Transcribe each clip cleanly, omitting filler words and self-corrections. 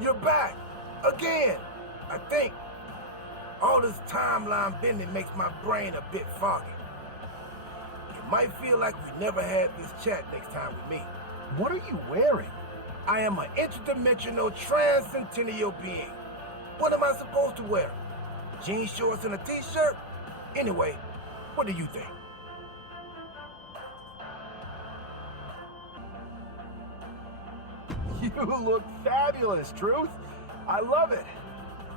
You're back! Again! I think. All this timeline bending makes my brain a bit foggy. It might feel like we never had this chat next time we meet. What are you wearing? I am an interdimensional transcendennial being. What am I supposed to wear? Jean shorts and a t-shirt? Anyway, what do you think? You look fabulous, Truth. I love it.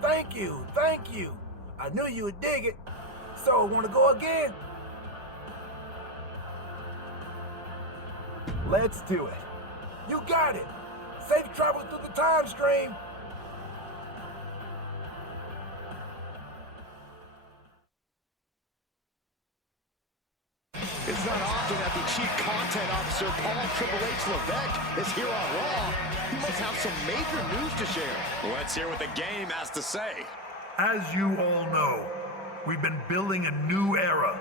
Thank you, thank you. I knew you would dig it. So, wanna go again? Let's do it. You got it. Safe travels through the time stream. It's not often that the chief content officer, Paul Triple H Levesque, is here on Raw. He must have some major news to share. Let's hear what the game has to say. As you all know, we've been building a new era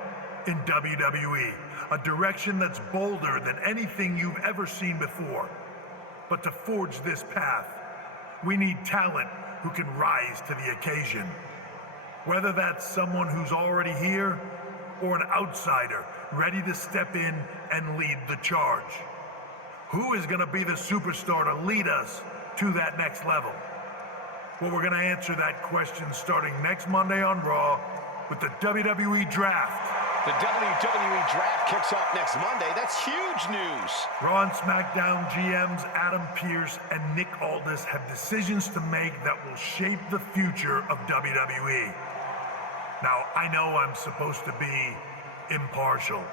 in WWE, a direction that's bolder than anything you've ever seen before. But to forge this path, we need talent who can rise to the occasion. Whether that's someone who's already here, or an outsider ready to step in and lead the charge. Who is going to be the superstar to lead us to that next level? Well, we're going to answer that question starting next Monday on Raw with the WWE Draft. The WWE Draft kicks off next Monday. That's huge news. Raw and SmackDown GMs Adam Pearce and Nick Aldis have decisions to make that will shape the future of WWE. Now, I know I'm supposed to be impartial,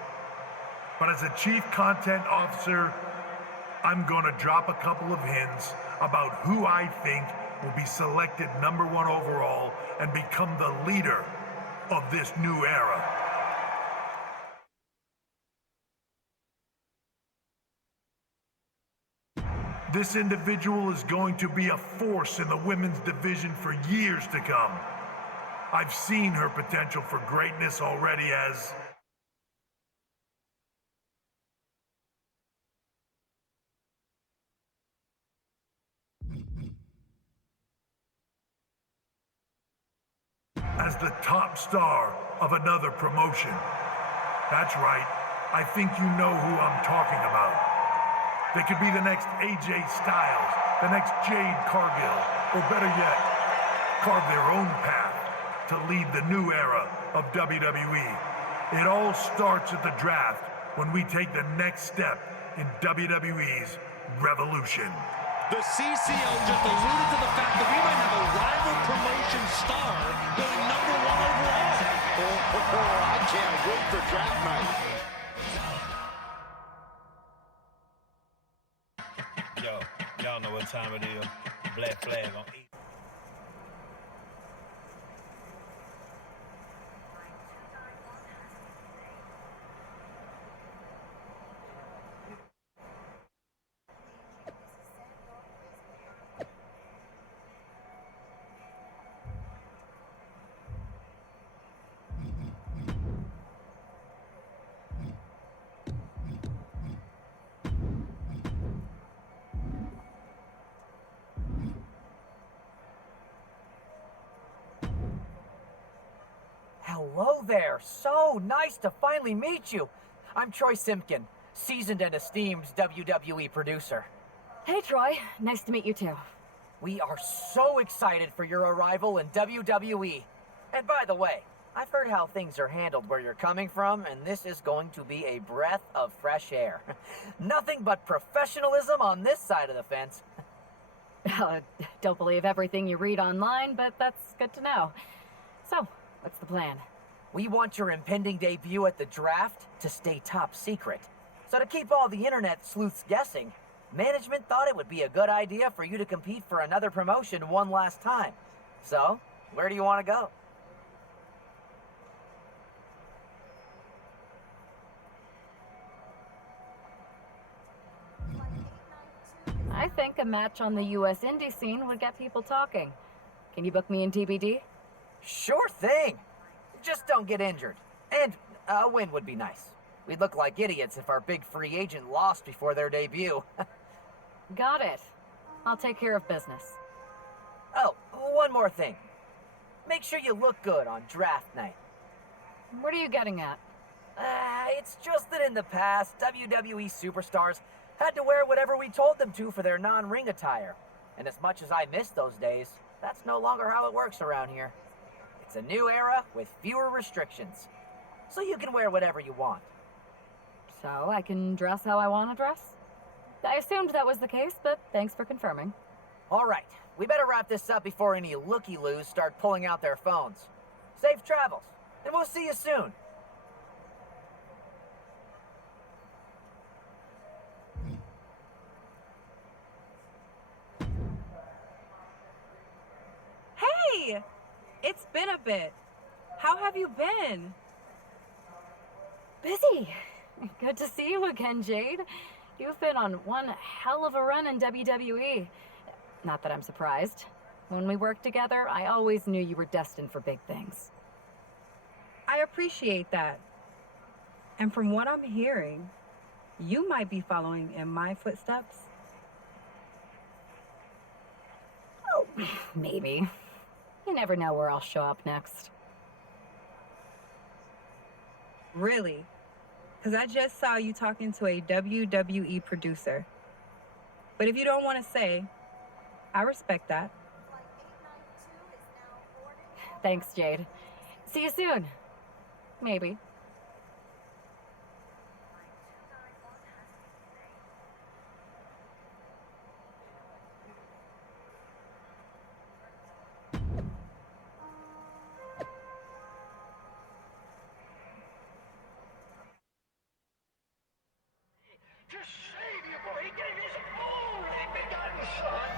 but as a chief content officer, I'm going to drop a couple of hints about who I think will be selected #1 overall and become the leader of this new era. This individual is going to be a force in the women's division for years to come. I've seen her potential for greatness already as the top star of another promotion. That's right. I think you know who I'm talking about. They could be the next AJ Styles, the next Jade Cargill, or better yet, carve their own path to lead the new era of WWE. It all starts at the draft when we take the next step in WWE's revolution. The CCO just alluded to the fact that we might have a rival promotion star going #1 overall. I can't wait for draft night. Yo, y'all know what time it is. Black flag on E. Hello there. So nice to finally meet you. I'm Troy Simpkin, seasoned and esteemed WWE producer. Hey, Troy. Nice to meet you, too. We are so excited for your arrival in WWE. And by the way, I've heard how things are handled where you're coming from, and this is going to be a breath of fresh air. Nothing but professionalism on this side of the fence. Don't believe everything you read online, but that's good to know. So, what's the plan? We want your impending debut at the draft to stay top secret. So to keep all the internet sleuths guessing, management thought it would be a good idea for you to compete for another promotion one last time. So, where do you want to go? I think a match on the US indie scene would get people talking. Can you book me in TBD? Sure thing. Just don't get injured. And a win would be nice. We'd look like idiots if our big free agent lost before their debut. Got it. I'll take care of business. one more thing. Make sure you look good on draft night. What are you getting at? It's just that in the past, WWE superstars had to wear whatever we told them to for their non-ring attire. And as much as I miss those days, that's no longer how it works around here. It's a new era with fewer restrictions. So you can wear whatever you want. So I can dress how I want to dress? I assumed that was the case, but thanks for confirming. All right, we better wrap this up before any looky-loos start pulling out their phones. Safe travels, and we'll see you soon. Hey! It's been a bit. How have you been? Busy. Good to see you again, Jade. You've been on one hell of a run in WWE. Not that I'm surprised. When we worked together, I always knew you were destined for big things. I appreciate that. And from what I'm hearing, you might be following in my footsteps. Oh, maybe. You never know where I'll show up next. Really? Because I just saw you talking to a WWE producer. But if you don't want to say, I respect that. Thanks, Jade. See you soon. Maybe. Just save you, boy. He gave his only begotten son.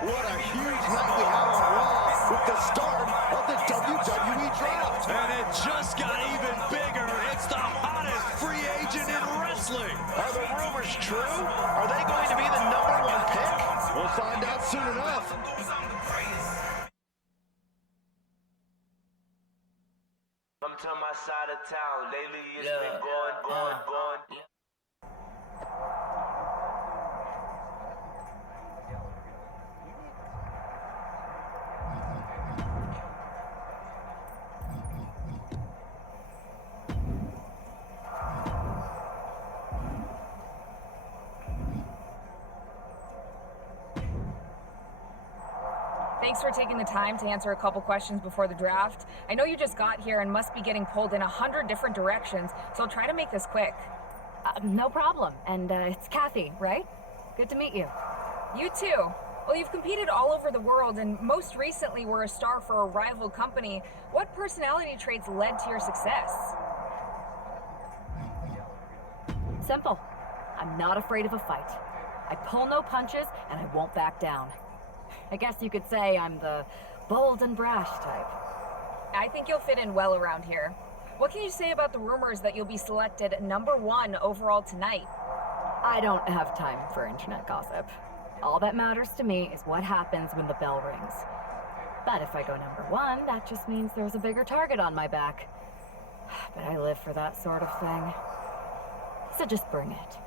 What a huge night we have on Raw with the start of the WWE Draft. And it just got even bigger. It's the hottest free agent in wrestling. Are the rumors true? Are they going to be the #1 pick? We'll find out soon enough. Come to my side of town. Lately it's been going. Thanks for taking the time to answer a couple questions before the draft. I know you just got here and must be getting pulled in 100 different directions, so I'll try to make this quick. No problem. And it's Kathy, right? Good to meet you. You too. Well, you've competed all over the world and most recently were a star for a rival company. What personality traits led to your success? Simple. I'm not afraid of a fight. I pull no punches and I won't back down. I guess you could say I'm the bold and brash type. I think you'll fit in well around here. What can you say about the rumors that you'll be selected #1 overall tonight? I don't have time for internet gossip. All that matters to me is what happens when the bell rings. But if I go #1, that just means there's a bigger target on my back. But I live for that sort of thing. So just bring it.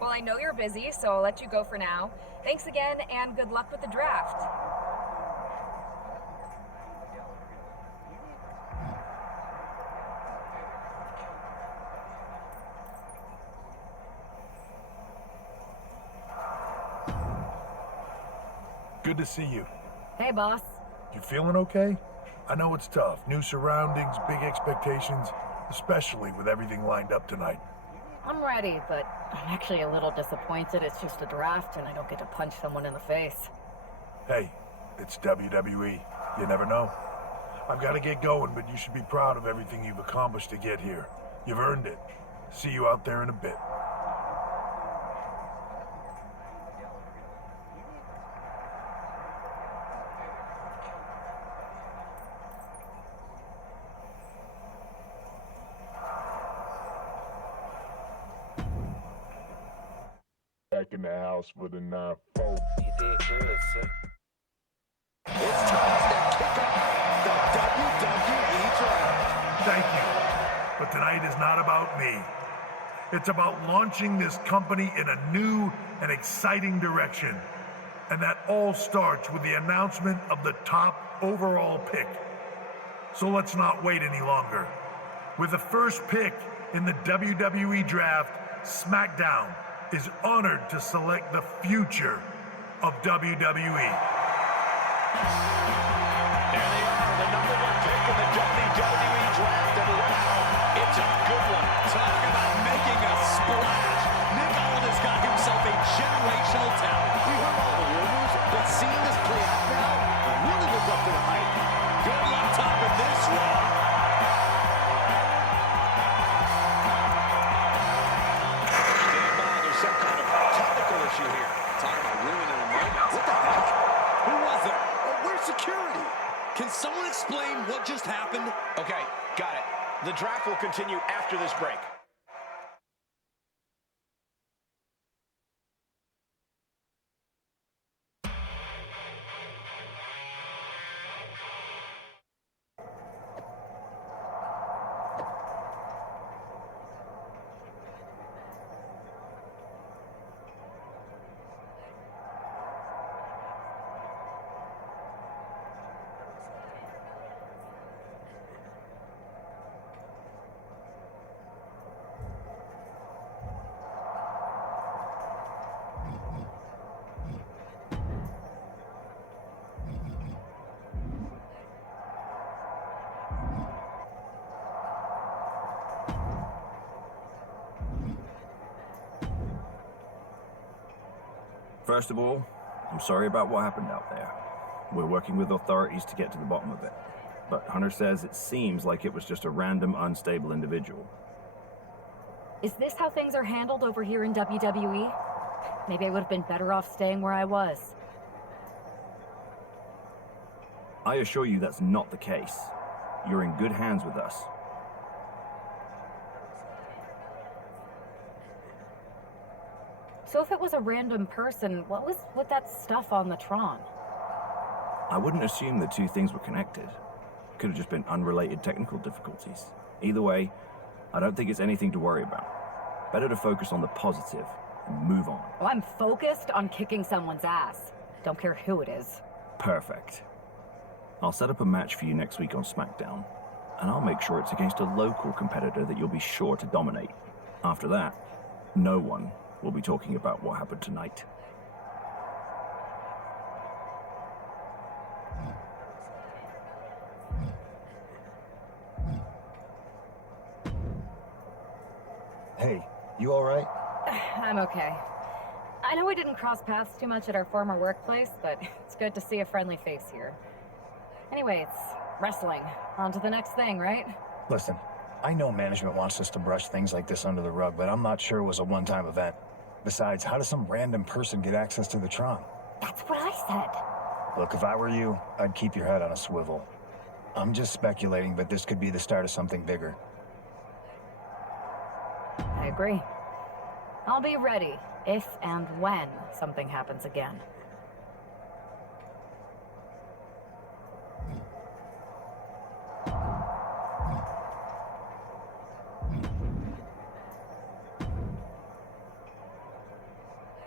Well, I know you're busy, so I'll let you go for now. Thanks again, and good luck with the draft. Good to see you. Hey, boss. You feeling okay? I know it's tough. New surroundings, big expectations, especially with everything lined up tonight. I'm ready, but I'm actually a little disappointed it's just a draft and I don't get to punch someone in the face. Hey, it's WWE. You never know. I've got to get going, but you should be proud of everything you've accomplished to get here. You've earned it. See you out there in a bit. Back in the house with a 9-4. You did good, sir. It's time to kick off the WWE Draft. Thank you. But tonight is not about me. It's about launching this company in a new and exciting direction. And that all starts with the announcement of the top overall pick. So let's not wait any longer. With the first pick in the WWE Draft, SmackDown is honored to select the future of WWE. There they are, the number one pick in the WWE Draft, and wow, it's a good one. Talk about making a splash. Nick Aldis got himself a generational talent. We heard all the rumors, but seeing this play out now really lives up to the hype. Good luck topping this, Raw. Stand by, there's some kind of technical issue here. Talking about ruining a moment. What the heck? Who was it? Where's security? Can someone explain what just happened? Okay, got it. The draft will continue after this break. First of all, I'm sorry about what happened out there. We're working with authorities to get to the bottom of it. But Hunter says it seems like it was just a random, unstable individual. Is this how things are handled over here in WWE? Maybe I would have been better off staying where I was. I assure you that's not the case. You're in good hands with us. So if it was a random person, what was with that stuff on the Tron? I wouldn't assume the two things were connected. Could have just been unrelated technical difficulties. Either way, I don't think it's anything to worry about. Better to focus on the positive and move on. Oh, I'm focused on kicking someone's ass. Don't care who it is. Perfect. I'll set up a match for you next week on SmackDown, and I'll make sure it's against a local competitor that you'll be sure to dominate. After that, no one will be talking about what happened tonight. Hey, you all right? I'm okay. I know we didn't cross paths too much at our former workplace, but it's good to see a friendly face here. Anyway, it's wrestling. On to the next thing, right? Listen, I know management wants us to brush things like this under the rug, but I'm not sure it was a one-time event. Besides, how does some random person get access to the Tron? That's what I said. Look, if I were you, I'd keep your head on a swivel. I'm just speculating, but this could be the start of something bigger. I agree. I'll be ready if and when something happens again.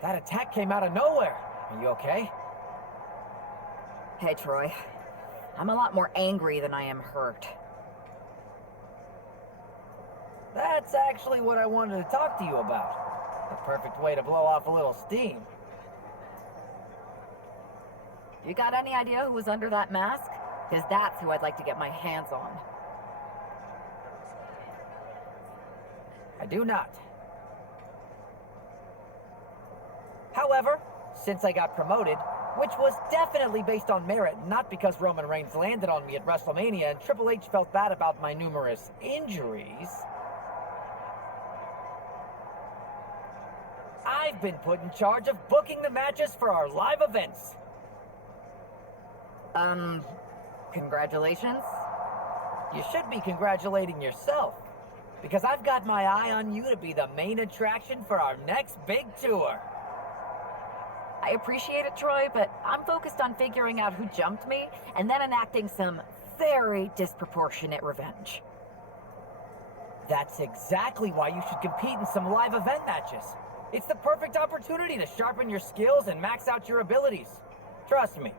That attack came out of nowhere. Are you okay? Hey, Troy. I'm a lot more angry than I am hurt. That's actually what I wanted to talk to you about. The perfect way to blow off a little steam. You got any idea who was under that mask? Because that's who I'd like to get my hands on. I do not. However, since I got promoted, which was definitely based on merit, not because Roman Reigns landed on me at WrestleMania and Triple H felt bad about my numerous injuries. I've been put in charge of booking the matches for our live events. Congratulations? You should be congratulating yourself, because I've got my eye on you to be the main attraction for our next big tour. I appreciate it, Troy, but I'm focused on figuring out who jumped me and then enacting some very disproportionate revenge. That's exactly why you should compete in some live event matches. It's the perfect opportunity to sharpen your skills and max out your abilities. Trust me,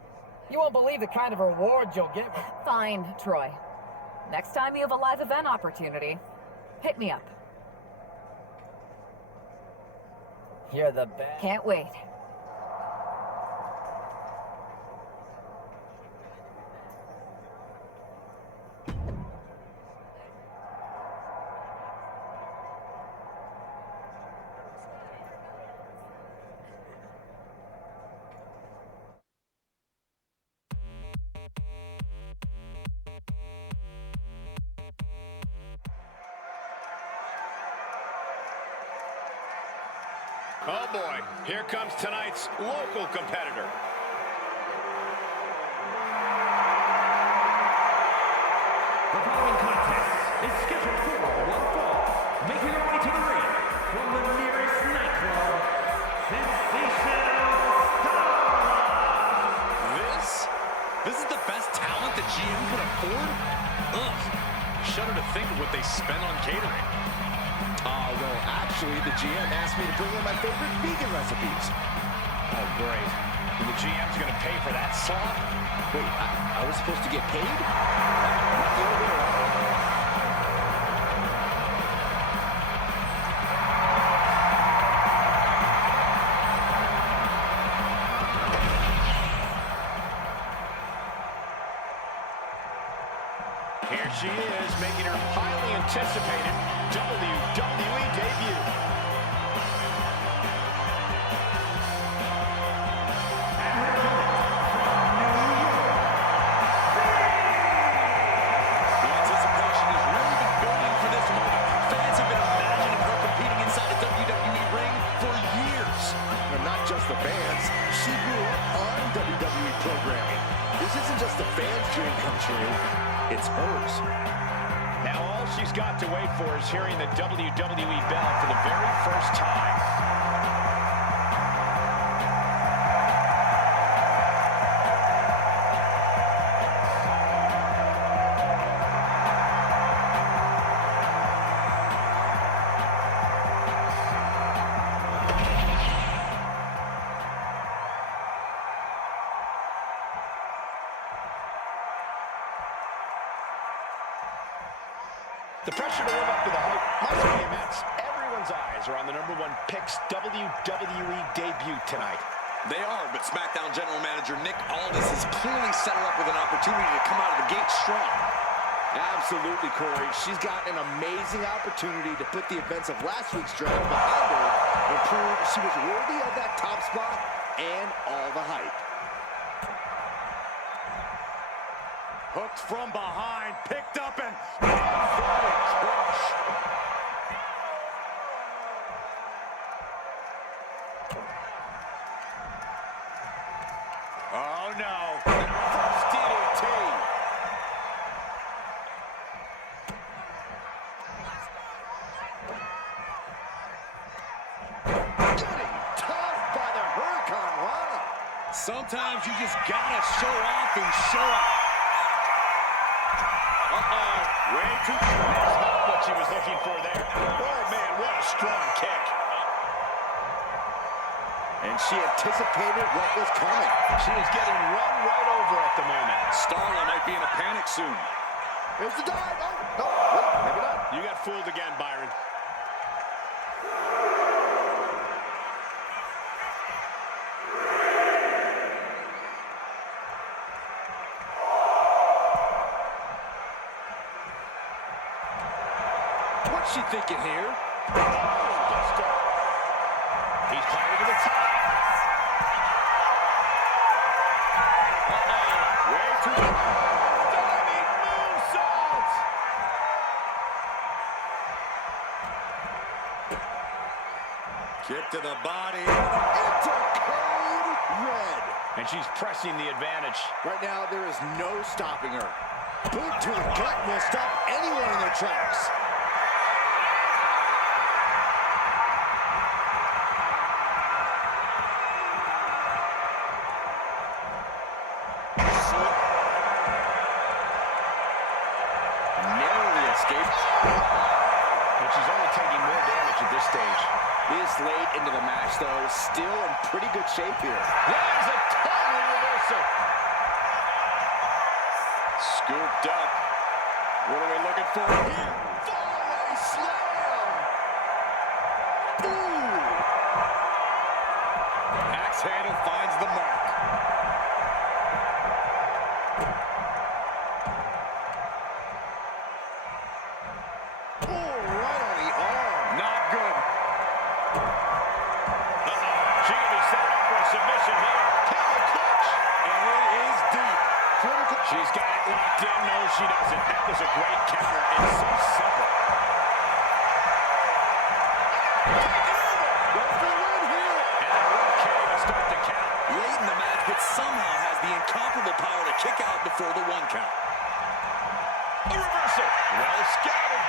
you won't believe the kind of rewards you'll get. Fine, Troy. Next time you have a live event opportunity, hit me up. You're the best. Can't wait. Oh boy, here comes tonight's local competitor. The following contest is scheduled for one fall, making her way to the ring from the nearest nightclub, Sensational Star. This is the best talent the GM could afford? Ugh, shudder to think of what they spend on catering. Well, actually, the GM asked me to bring in my favorite vegan recipes. Oh, great. And the GM's gonna pay for that slop? Wait, I was supposed to get paid? Not the other way around. Here she is, making her highly anticipated WWE debut. The anticipation has really been building for this moment. Fans have been imagining her competing inside a WWE ring for years. And not just the fans. She grew up on WWE programming. This isn't just a fan's dream come true. It's hers. Now all she's got to wait for is hearing the WWE bell for the very first time. The pressure to live up to the hype must be immense. Everyone's eyes are on the #1 Picks WWE debut tonight. They are, but SmackDown General Manager Nick Aldis has clearly set her up with an opportunity to come out of the gate strong. Absolutely, Corey. She's got an amazing opportunity to put the events of last week's draft behind her and prove she was worthy of that top spot and all the hype. Hooked from behind, picked up and crush. Oh no, first DDT. Getting toughed by the Hurricane Rana. Sometimes you just gotta show off and show up. Way too. That's not what she was looking for there. Oh man, what a strong kick. And she anticipated what was coming. She is getting run right over at the moment. Starla might be in a panic soon. Here's the dive. Oh, no, wait, maybe not. You got fooled again, Byron. What's she thinking here? He's climbing to the top. Kick to the body. Into code red. And she's pressing the advantage. Right now, there is no stopping her. Boot to the gut will stop anyone in their tracks. Narrowly escaped. And she's only taking more damage at this stage. This late into the match, though, still in pretty good shape here. There's a total reversal. Scooped up. What are we looking for here? Fallaway slam. Ooh. Axe handle finds the mark. Oh, right on the arm. Not good. She can be set up for a submission here. Camel clutch. And it is deep. She's got it locked in. No, she doesn't. That was a great counter. It's so simple. Go for the win here. And a roll kick to start the count. Late in the match, but somehow has the incomparable power to kick out before the 1 count. A reversal. Well scouted.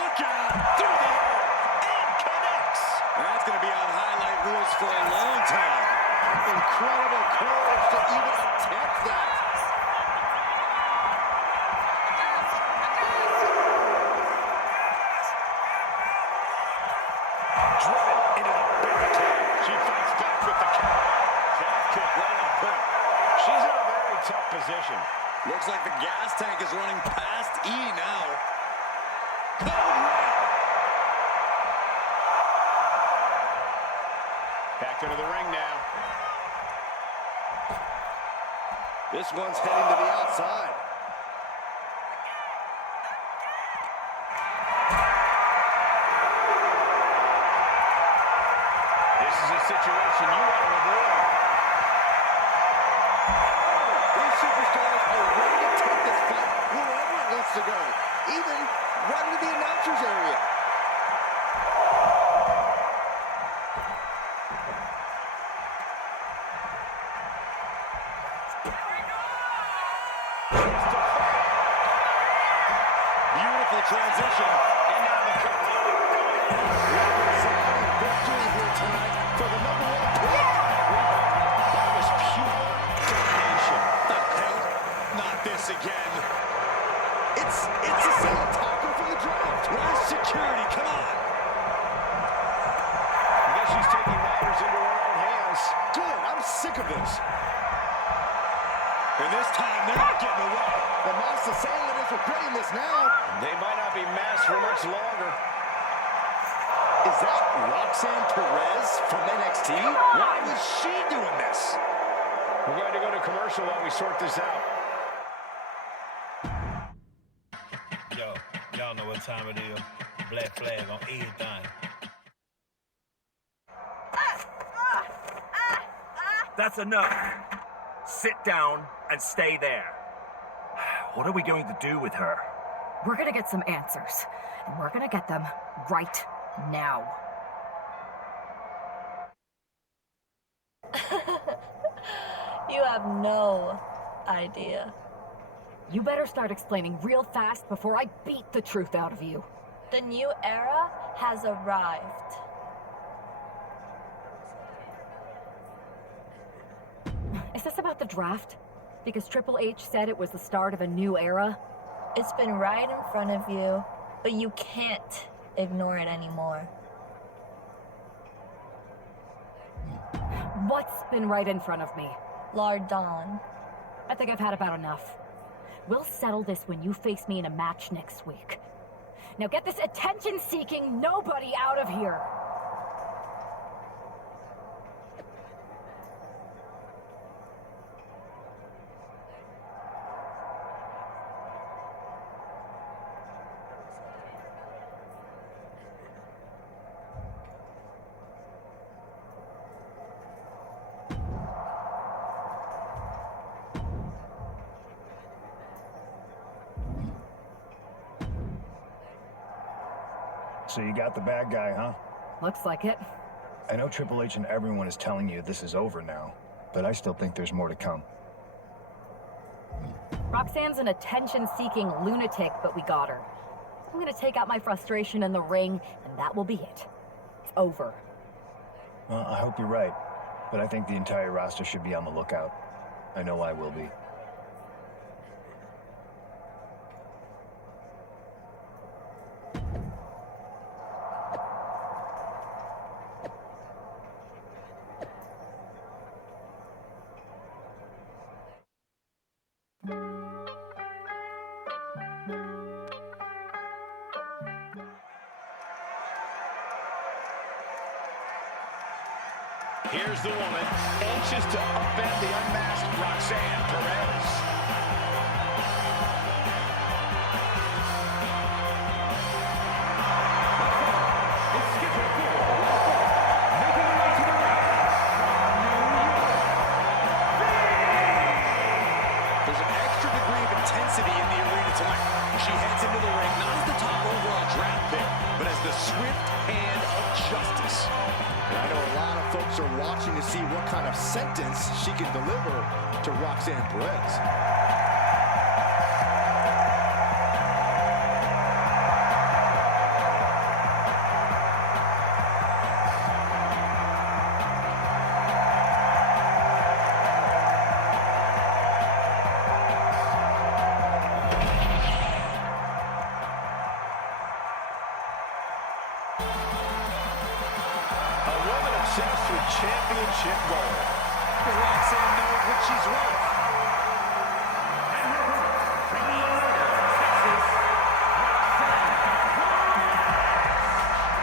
Look out. Through the air. And connects. That's going to be on highlight reels for a long time. Incredible courage to even attempt that. Driven into the barricade. She fights back with the counter. Calf kick right on point. She's in a very tough position. Looks like the gas tank is running past E now. Code red. Back into the ring now. This one's heading to the outside. This is a situation you want to avoid. These superstars are ready to take this fight wherever it wants to go, even right into the announcer's area. Beautiful transition. And now the cover. Representing victory here tonight for the #1 pick. That was pure domination. The hell? Not this again. It's the same tackle from the draft. Where's security? Come on. I guess she's taking matters into her own hands. Good, I'm sick of this. And this time, they're not getting away. The Moss assailant is regretting this now. They might not be masked for much longer. Is that Roxanne Perez from NXT? Why was she doing this? We're going to go to commercial while we sort this out. Yo, y'all know what time it is. Black flag on everything. That's enough. Sit down and stay there. What are we going to do with her? We're gonna get some answers, and we're gonna get them right now. You have no idea. You better start explaining real fast before I beat the truth out of you. The new era has arrived. Is this about the draft? Because Triple H said it was the start of a new era? It's been right in front of you, but you can't ignore it anymore. What's been right in front of me? Lord Dawn. I think I've had about enough. We'll settle this when you face me in a match next week. Now get this attention-seeking nobody out of here! So you got the bad guy, huh? Looks like it. I know Triple H and everyone is telling you this is over now, but I still think there's more to come. Roxanne's an attention-seeking lunatic, but we got her. I'm gonna take out my frustration in the ring, and that will be it. It's over. Well, I hope you're right, but I think the entire roster should be on the lookout. I know I will be. Here's the woman, anxious to upend the unmasked Roxanne Perez. It's scheduled for making her way to the ring from New York. There's an extra degree of intensity in the arena tonight. She heads into the ring not as the top overall draft pick, but as the swift hand of justice. And I know a lot of folks are watching to see what kind of sentence she can deliver to Roxanne Perez. Obsessed with championship gold. Roxanne knows what she's worth. And her opponent from Texas,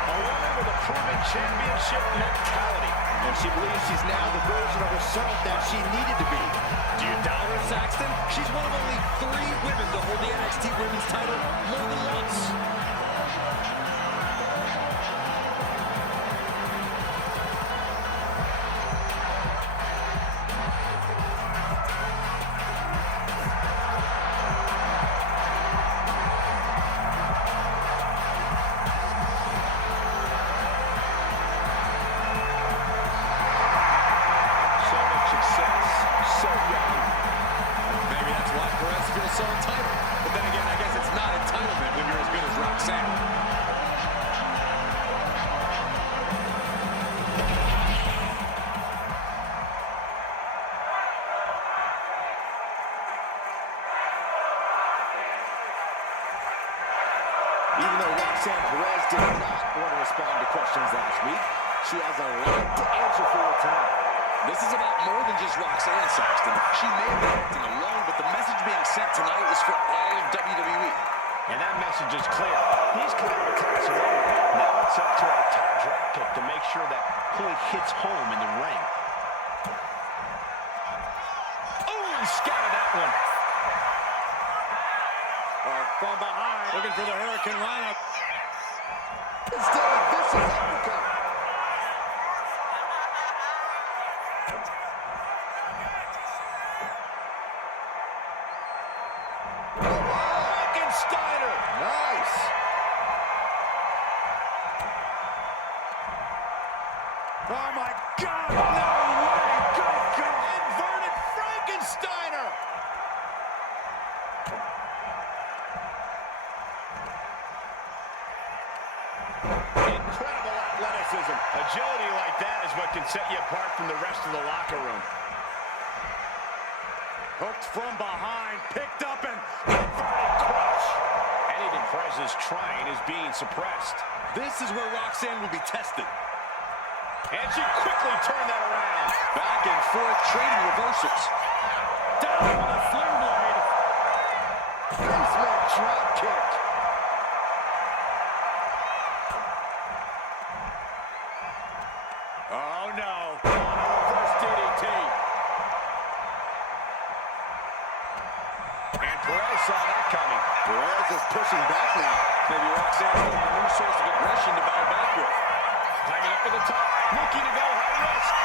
A woman with a proven championship mentality. And she believes she's now the version of herself that she needed to be. Do you doubt her, Saxton? She's one of only 3 women to hold the NXT Women's title more than once. So entitled. But then again, I guess it's not entitlement when you're as good as Roxanne. Even though Roxanne Perez did not want to respond to questions last week, she has a lot to answer for tonight. This is about more than just Roxanne, Saxton. She may be acting alone, but the message being sent tonight is for all of WWE. And that message is clear. These kind of attacks are over. Now it's up to our top draft pick to make sure that point hits home in the ring. Oh, he scattered that one. From behind, looking for the Hurricane Rana. Instead of vicious uppercut. Steiner. Nice. Oh, my God. No way. Good God. Inverted Frankensteiner. Incredible athleticism. Agility like that is what can set you apart from the rest of the locker room. Hooked from behind, picked up and inverted crush. Anything Perez is trying is being suppressed. This is where Roxanne will be tested. And she quickly turned that around. Back and forth, trading reversals. down with a sling blade. Basement drop kick. Oh, no. Reverse DDT. And Perez saw that coming. Perez is pushing back now. Maybe Roxanne's got a new source of aggression to battle back with. Climbing up to the top. Looking to go high risk.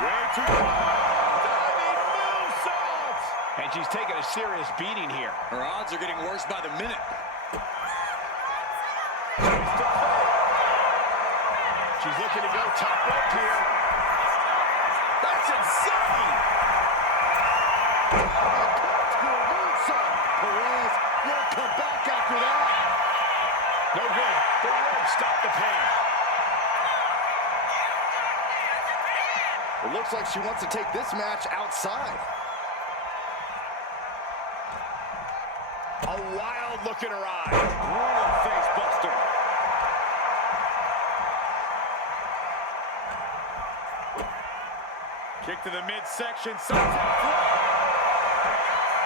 Way too far. Diving moonsault. And she's taking a serious beating here. Her odds are getting worse by the minute. She's looking to go top rope here. That's insane! Perez won't come back after that. No good. The rope stopped the pain. It looks like she wants to take this match outside. A wild look in her eye. Brutal face buster. Kick to the midsection. Sunset flip.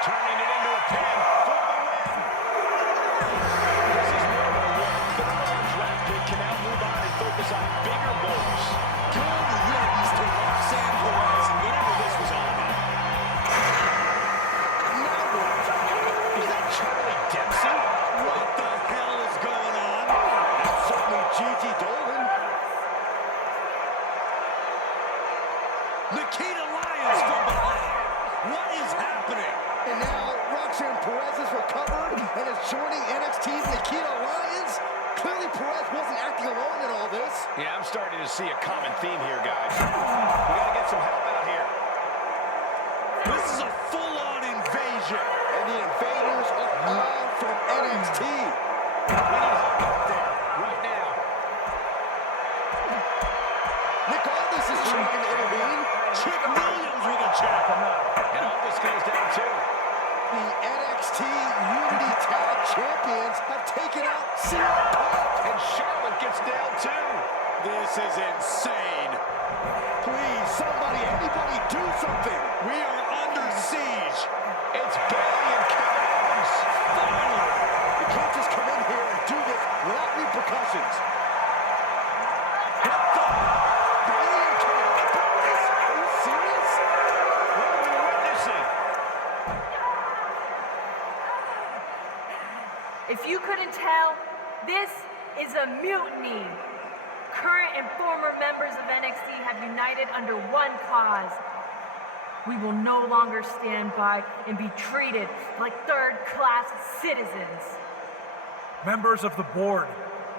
Turning it into a pin for the win. This is more than a win. The number draft pick can now move on and focus on bigger goals. Good riddance to Roxanne Perez and whatever this was all about. Is that Charlie Dempsey? What the hell is going on? That's certainly Gigi Dolan. Nikita Lyons from behind. What is happening? And now Roxanne Perez is recovered and is joining NXT's Nikita Lyons. Clearly Perez wasn't acting alone in all this. Yeah, I'm starting to see a common theme here, guys. We gotta get some help out here. This is a full-on invasion. And the invaders are all from NXT. We need help out there, right now. Nick Aldis is trying to intervene. Chick Williams with a check. And Aldis goes down too. The NXT Unity Tag Champions have taken out CM Punk. And Charlotte gets down too. This is insane. Please, somebody, anybody do something. We are under siege. It's Bayley and Kevin Owens. Finally. You can't just come in here and do this without repercussions. What the? Bayley and Kevin Owens? Are you serious? What are we witnessing? If you couldn't tell, this is a mutiny. Current and former members of NXT have united under one cause. We will no longer stand by and be treated like third-class citizens. Members of the board,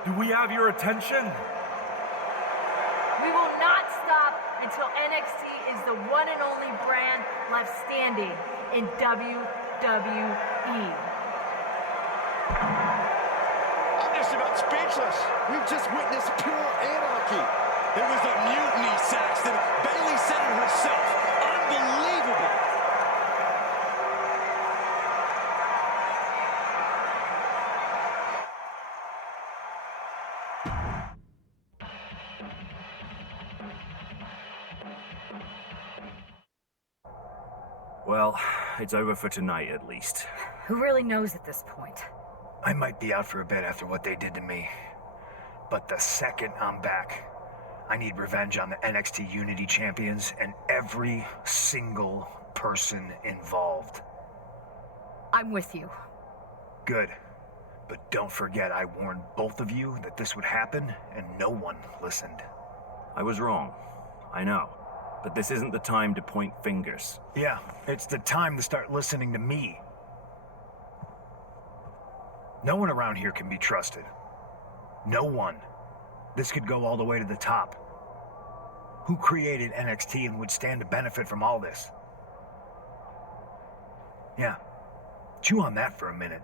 do we have your attention? We will not stop until NXT is the one and only brand left standing in WWE. I'm just about speechless. We've just witnessed pure anarchy. It was a mutiny, Saxton. Bayley said it herself. Unbelievable. Well, it's over for tonight at least. Who really knows at this point? I might be out for a bit after what they did to me. But the second I'm back, I need revenge on the NXT Unity Champions and every single person involved. I'm with you. Good. But don't forget I warned both of you that this would happen, and no one listened. I was wrong. I know. But this isn't the time to point fingers. Yeah, it's the time to start listening to me. No one around here can be trusted. No one. This could go all the way to the top. Who created NXT and would stand to benefit from all this? Yeah. Chew on that for a minute.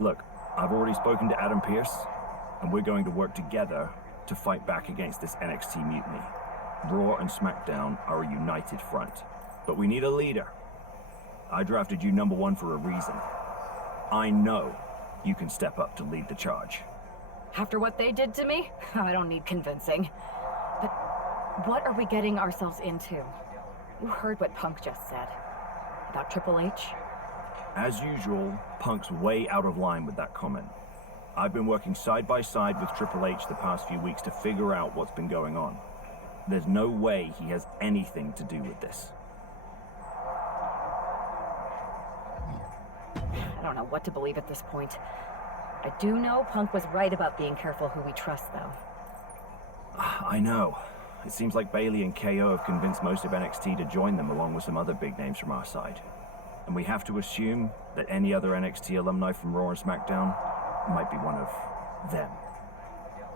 Look, I've already spoken to Adam Pearce, and we're going to work together to fight back against this NXT mutiny. Raw and SmackDown are a united front, but we need a leader. I drafted you #1 for a reason. I know you can step up to lead the charge. After what they did to me, I don't need convincing. But what are we getting ourselves into? You heard what Punk just said about Triple H? As usual, Punk's way out of line with that comment. I've been working side by side with Triple H the past few weeks to figure out what's been going on. There's no way he has anything to do with this. I don't know what to believe at this point. I do know Punk was right about being careful who we trust, though. I know. it seems like Bailey and KO have convinced most of NXT to join them along with some other big names from our side. And we have to assume that any other NXT alumni from Raw and SmackDown might be one of them.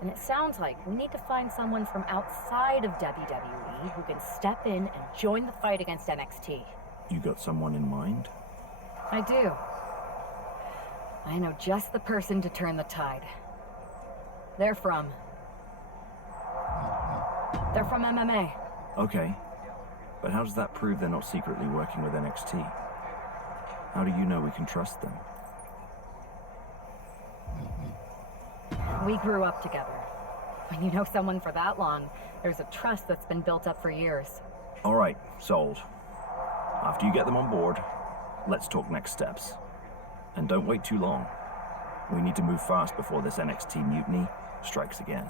And it sounds like we need to find someone from outside of WWE who can step in and join the fight against NXT. You got someone in mind? I do. I know just the person to turn the tide. They're from MMA. Okay. But how does that prove they're not secretly working with NXT? How do you know we can trust them? We grew up together. When you know someone for that long, there's a trust that's been built up for years. All right, sold. After you get them on board, let's talk next steps. And don't wait too long. We need to move fast before this NXT mutiny strikes again.